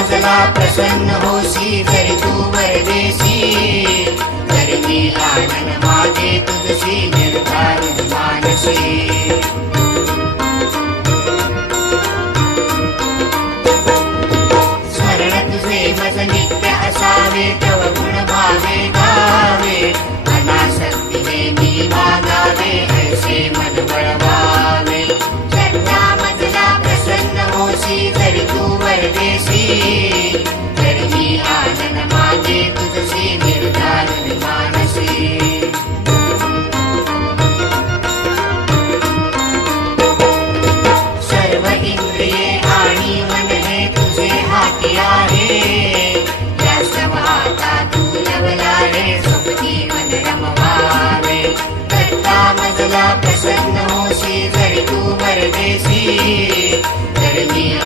मजला प्रसन्न होसी जरी तू वरदेसी तरी मी आनन मागे तुझशी निर्धारून मानसी स्मरण तुझे मज नित्य असावे तव गुण भावे गावे अनासक्तीने मी मागावे ऐसे मन वळवावे श्रद्धा मजला प्रसन्न होसी जरी तू वरदेसी तरी मी आनन मागे तुझशी निर्धारून मानसी सर्व इंद्रिये आणि मन हे तुझे हाती आहे जास्त वाहता तू लवला रे सुख जीवन रमवावे दत्ता मजला प्रसन्न